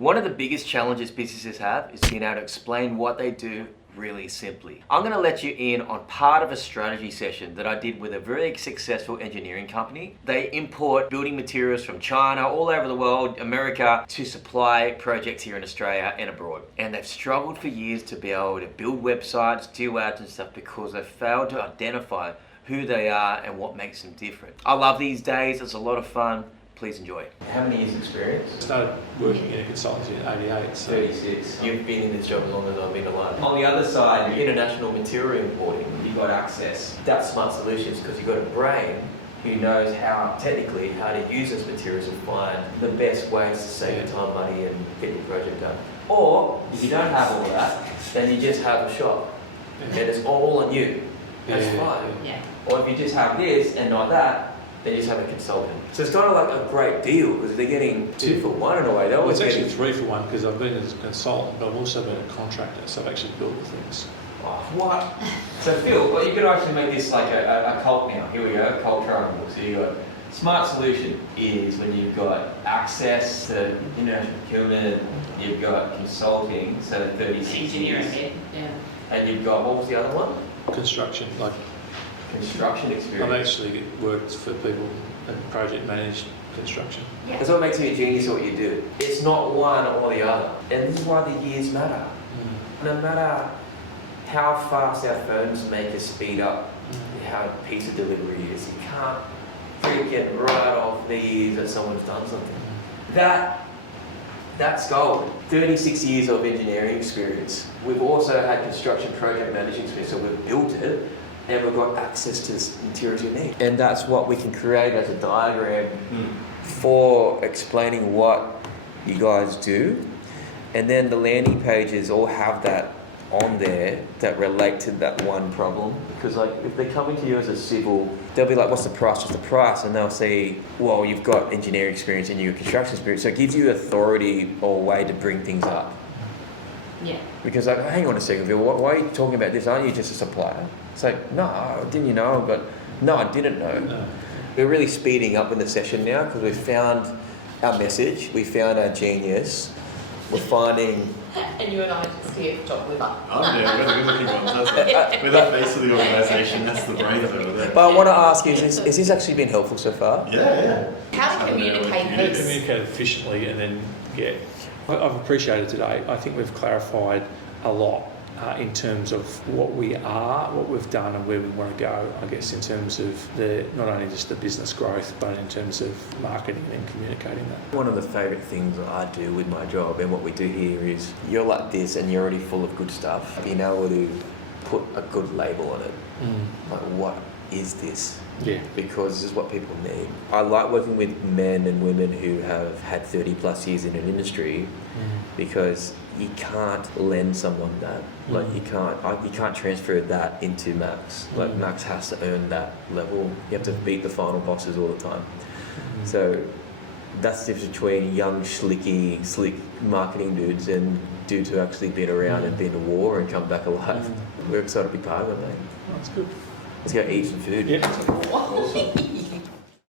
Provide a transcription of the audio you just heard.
One of the biggest challenges businesses have is being able to explain what they do really simply. I'm going to let you in on part of a strategy session that I did with a very successful engineering company. They import building materials from China, all over the world, America, to supply projects here in Australia and abroad. And they've struggled for years to be able to build websites, do ads and stuff because they've failed to identify who they are and what makes them different. I love these days, it's a lot of fun. Please enjoy. How many years experience? I started working in a consultancy in '88. So 36. You've been in this job as long as I've been alive. On the other side, international material importing, you've got access. That's smart solutions because you've got a brain who knows how to use those materials and find the best ways to save your time, money and get your project done. Or, if you don't have all that, then you just have a shop and it's all on you. That's fine. Yeah. Or if you just have this and not that, then you just have a consultant. So it's kind of like a great deal because they're getting 2 for 1 in a way. Well, it's actually 3 for 1 because I've been as a consultant, but I've also been a contractor, so I've actually built the things. Oh, what? So Phil, well, you could actually make this like a cult now. Here we go, cult triangle. So you got smart solution is when you've got access to international procurement, you've got consulting, so 36 Engineering, years. yeah. And you've got, what was the other one? Construction, like Construction experience. I've actually worked for people and project managed construction. Yeah. That's what makes me a genius at what you do. It's not one or the other. And this is why the years matter. No matter how fast our phones make us speed up how pizza delivery is, you can't freaking write off these that someone's done something. That's gold. 36 years of engineering experience. We've also had construction project management experience, so we've built it and we've got access to the materials we need. And that's what we can create as a diagram for explaining what you guys do. And then the landing pages all have that on there that relate to that one problem. Because like if they're coming to you as a civil, they'll be like, what's the price? What's the price? And they'll say, well, you've got engineering experience and you've got construction experience. So it gives you authority or way to bring things up. Yeah. Because like, hang on a second, Phil, why are you talking about this? Aren't you just a supplier? It's like, no, didn't you know? But no, I didn't know. No. We're really speeding up in the session now because we've found our message, we found our genius. We're finding... And you and I just here to talk liver. Oh yeah, we're the good looking ones, that's it. We're the face of the organisation, that's the brains over there. But I want to ask you, is this actually been helpful so far? Yeah. How to communicate this? Communicate efficiently and then I've appreciated today. I think we've clarified a lot in terms of what we are, what we've done and where we want to go, I guess, in terms of not only just the business growth, but in terms of marketing and communicating that. One One of the favourite things I do with my job and what we do here is you're like this and you're already full of good stuff. Being able to put a good label on it. Like, what is this? Yeah. Because this is what people need. I like working with men and women who have had 30 plus years in an industry because you can't lend someone that. Like you can't transfer that into Max. Like Max has to earn that level. You have to beat the final bosses all the time. So that's the difference between young, slick marketing dudes and dudes who actually been around and been to war and come back alive. We're excited to be part of it, mate. That's good. Let's go eat some food. Yeah. Awesome.